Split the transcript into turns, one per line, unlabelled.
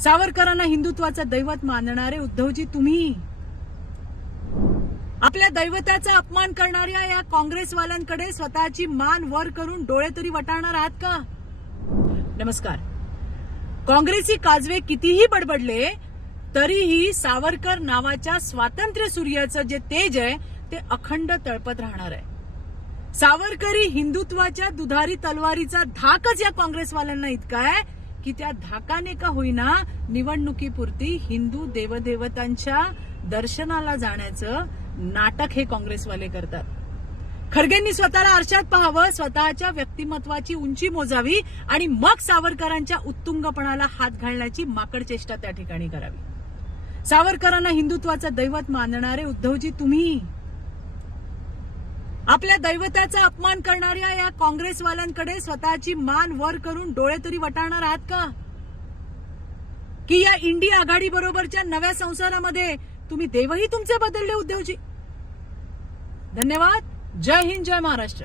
सावरकरांना हिंदुत्वाचं दैवत मानणारे उद्धवजी तुम्ही? आपल्या दैवताचा अपमान करणाऱ्या या काँग्रेसवाल्यांकडे स्वतःची मान वर करून डोळे तरी वटाळणार आहात का? नमस्कार. काँग्रेसी काजवे कितीही बडबडले तरीही सावरकर नावाच्या स्वातंत्र्य सूर्याचं जे तेज आहे ते अखंड तळपत राहणार आहे. सावरकरी हिंदुत्वाच्या दुधारी तलवारीचा धाकच या काँग्रेसवाल्यांना इतका आहे की त्या धाकाने का होईना निवडणुकीपुरती हिंदू देवदेवतांच्या दर्शनाला जाण्याचं नाटक हे काँग्रेसवाले करतात. खरगेंनी स्वतःला आरशात पाहावं स्वतःच्या व्यक्तिमत्वाची उंची मोजावी आणि मग सावरकरांच्या उत्तुंगपणाला हात घालण्याची माकड चेष्टा त्या ठिकाणी करावी. सावरकरांना हिंदुत्वाचं दैवत मानणारे उद्धवजी तुम्ही आपल्या दैवताचा अपमान करणाऱ्या या काँग्रेसवाल्यांकडे स्वतःची मान वर करून डोळे तरी वटाळणार आहात का? की या इंडिया आघाडी बरोबरच्या नव्या संसारामध्ये तुम्ही देवही तुमचे बदलले उद्धवजी? धन्यवाद. जय हिंद जय महाराष्ट्र.